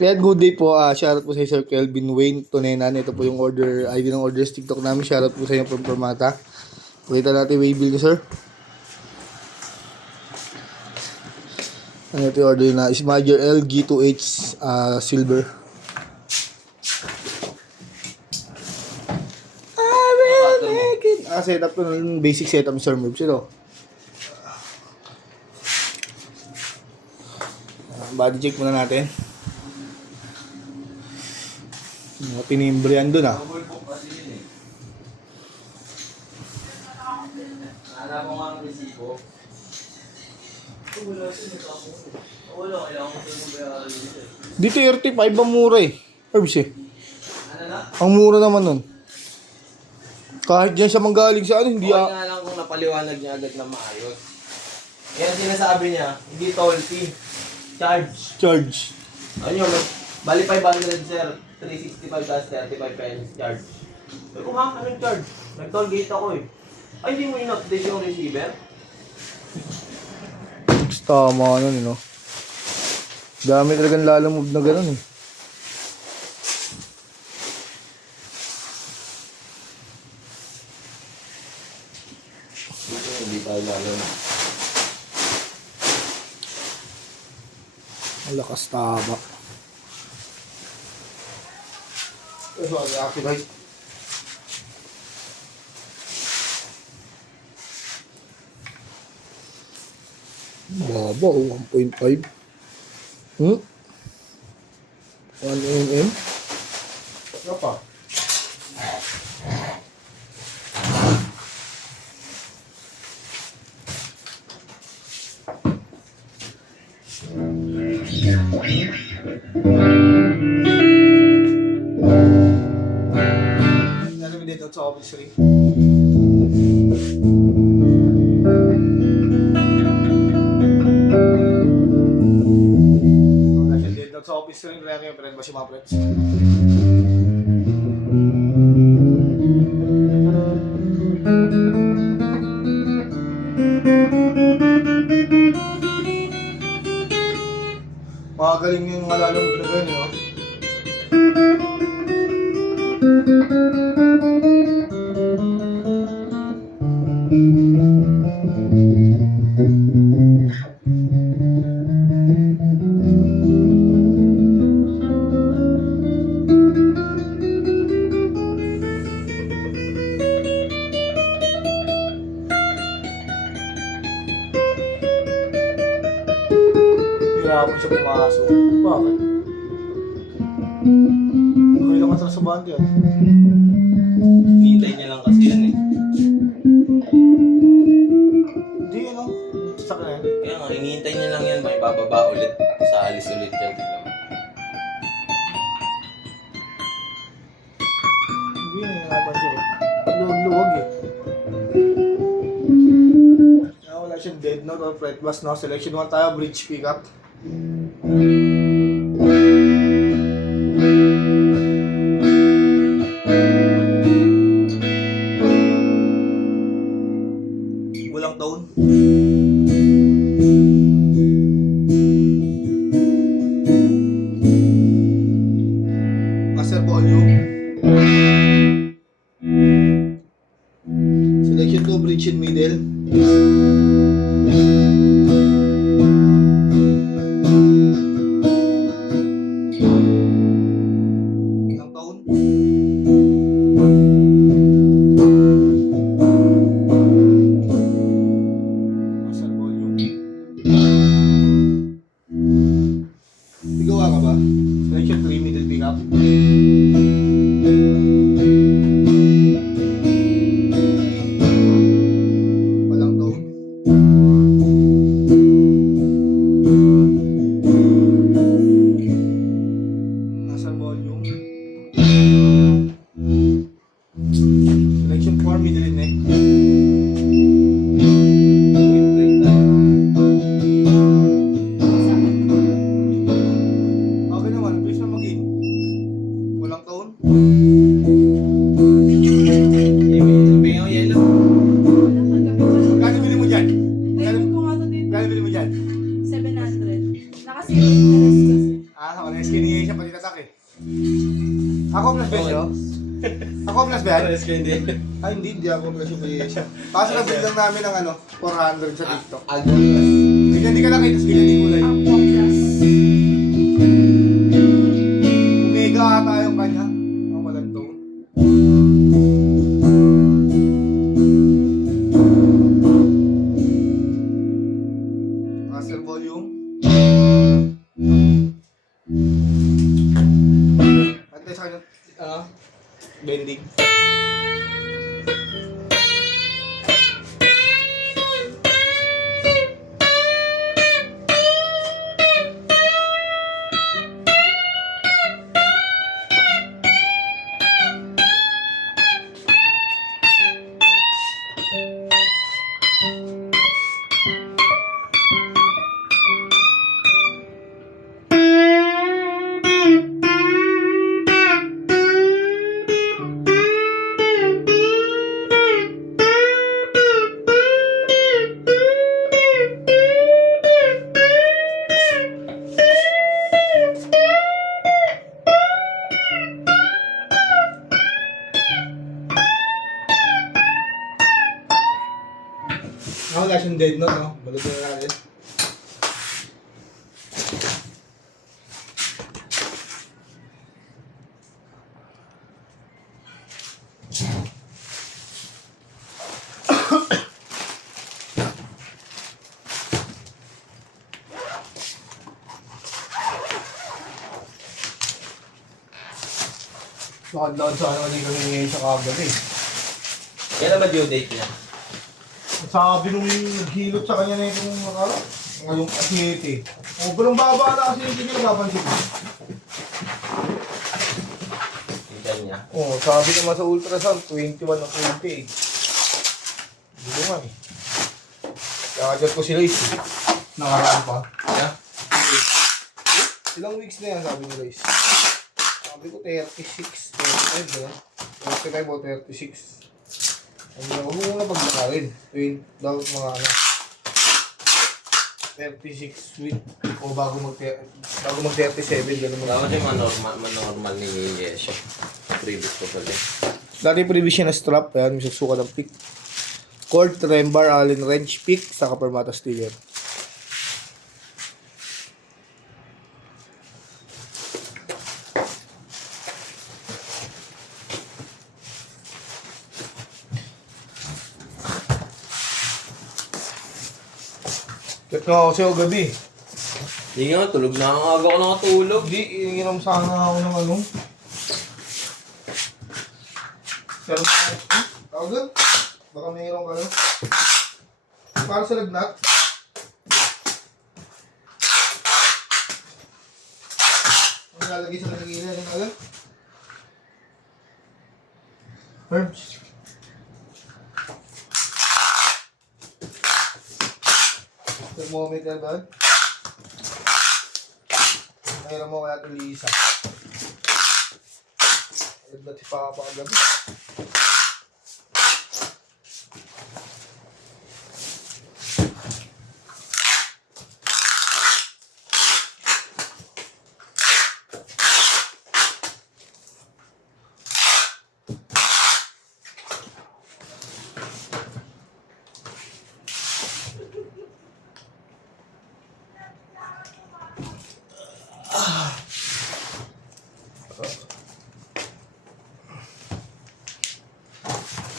Ayan, good day po. Shoutout po sa Sir Kelvin Wayne Tonenan. Ito po yung order, ID ng order sa TikTok namin. Shoutout po sa inyo from Permata. Pakita natin way bill niyo, sir. Ano ito yung order na? Ismager LG2H silver. I will make it. Setup ko ng basic setup ni Sir Merbs. Ito. Body check muna natin. Mga tinimbre yan dun Double book kasi yun eh. Alam mo nga ang resibo. Wala siya nagkakaroon. Wala, kailangan mo ito yung bayaran dito eh. Dito 35 ang mura eh. Herbs eh. Ano na? Ang mura naman nun. Kahit dyan siya manggaling sa ano, hindi Okay nga lang kung napaliwanag niya agad na maayos. Kaya sinasabi niya, hindi toll fee. Charge. Ano yun? Bali 500 sir. 365 plus 35 pesos charge. Sabi ko ha, anong charge? Nag-toll gate ako eh. Ay, hindi mo in-update yung receiver? tama nun, no? Dami talagang lalamove na gano'n eh. Hindi tayo lalo. Malakas taba. Sorry, activate. Baba, 1.5. 1 mm. Ano pa? Ano dito sa office ring? Sa office ring, kaya yung friend ba si mga friends? Makagaling yung mga lalong na gano'n, no? Hirapan siya pumasok. Bakit? Okay lang atras sa band yan. Hintay niya lang kasi yun eh. Hindi, ano? Stuck na yan. Kaya nga, hinihintay niya lang yan, may bababa ulit. Sa alis ulit yan, tignan mo. Hindi, hirapan siya. Luwag eh. Kaya wala siyang dead note or fret bus, no? Selection 1 tayo, bridge pickup. Walang tone. Master volume. Selection 2, bridge in middle. Walang tone. Master volume. Bigawa ka ba? Selection 3, middle pickup. Walang tone. Master volume. Selection 4, middle in neck. Break tayo. Okay naman, please na mag-in. SK ni Asia pati tatak eh. Ako plus ba siya? Ako plus ba yan? Pares ko hindi. Ay hindi ako plus yung Asia. Kaso nabili lang namin ng 400 sa TikTok. Agos. Hindi ka nakita, tapos ganyan yung kulay. Aqua Plus. Omega ata yung kanya. Ang walang tone. Master volume. Antay sa kanya. Bending. Wala siyang dead note, no? Balutin na natin. Lakad-lakad sa ano hindi kami ngayon sa kagabi. Yan naman due date niya. Sabi nung naghilot sa kanya na itong ngayong asiyete. O, walang baba na kasi hindi nila napapansin. Tingnan niya. O, sabi naman sa ultrasound, 21 o 28. Hindi naman eh. Kakagat ko si Lois. Nakaraan pa. Yeah? Ilang weeks na yan, sabi ni Lois. Sabi ko 36, 35 ba? 35 o 36. Huwag mo muna paglakarin. Dapat mga 36 week o bago mag 37 gano'n. Dapat yung manormal ni Yesha. Previous ko pala. Dati previous na strap, yan, may susuka ng pick. Cord, rembar, allen wrench, pick, saka permata sticker. Kat nga ako sa'yo gabi. Hindi nga, tulog na ang aga ko nakatulog. Hindi, ininom sana ako ng ano. Pero tawag doon? Baka mayroong ka no? Para sa lagnat. Ang lalagay sa kanigilan ng agad? Herbs. Thermometer ba? Mayroon mo kaya ito Lisa. Lagnat si Papa kagabi.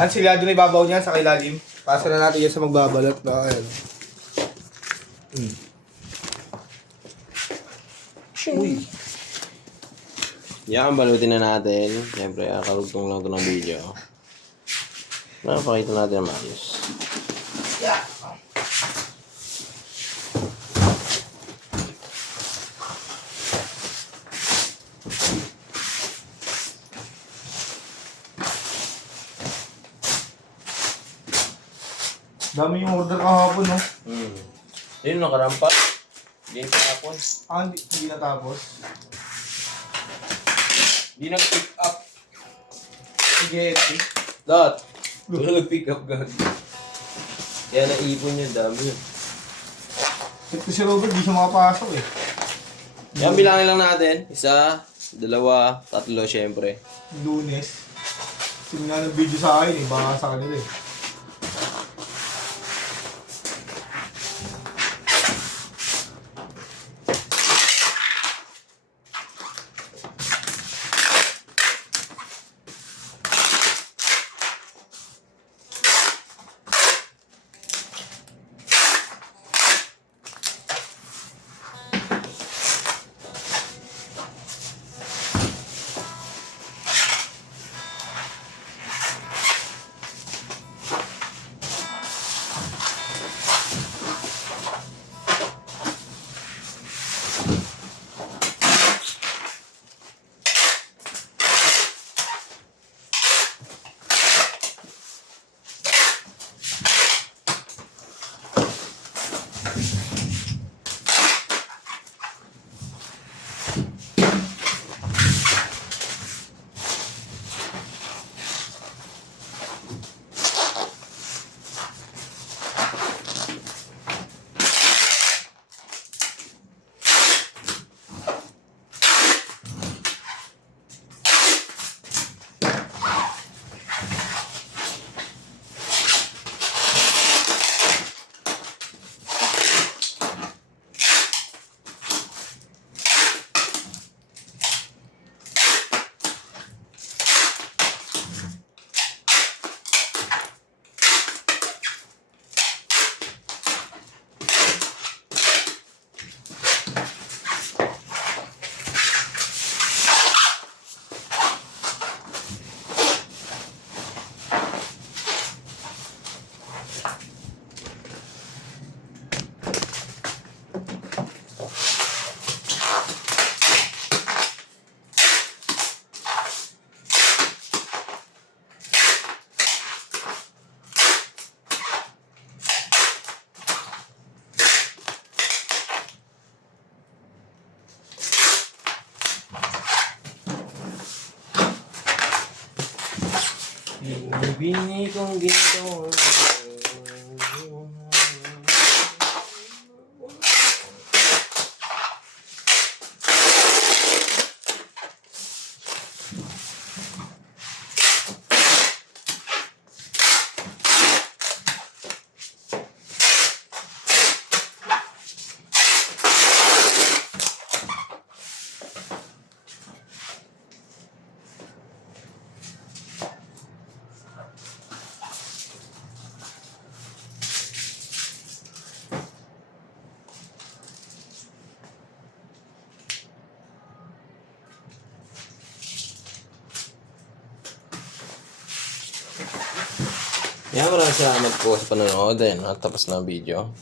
Ang silado na ibabaw niya sa kailalim. Pasa na natin yan sa magbabalat na ayan. Uy. Yan, balutin na natin. Siyempre, karugtong lang ito ng video. Napakita natin ang maayos. Yeah. Dami yung order kahapon, no? Yun, nakarampa. Hindi nakapon. Hindi natapos. Hindi nag-pick up. Sige, Dot. Wala nag-pick up gag. Kaya naipon yun, dami yun. Ito si Robert, di siya makapasok eh. Yan, bilangin lang natin. Isa, dalawa, tatlo, syempre. Lunes. Simula ng video sa akin eh, baka sa kanila eh. Bini kong ginto. Yan, maraming salamat po sa panonood. Ayun, natapos na ang video.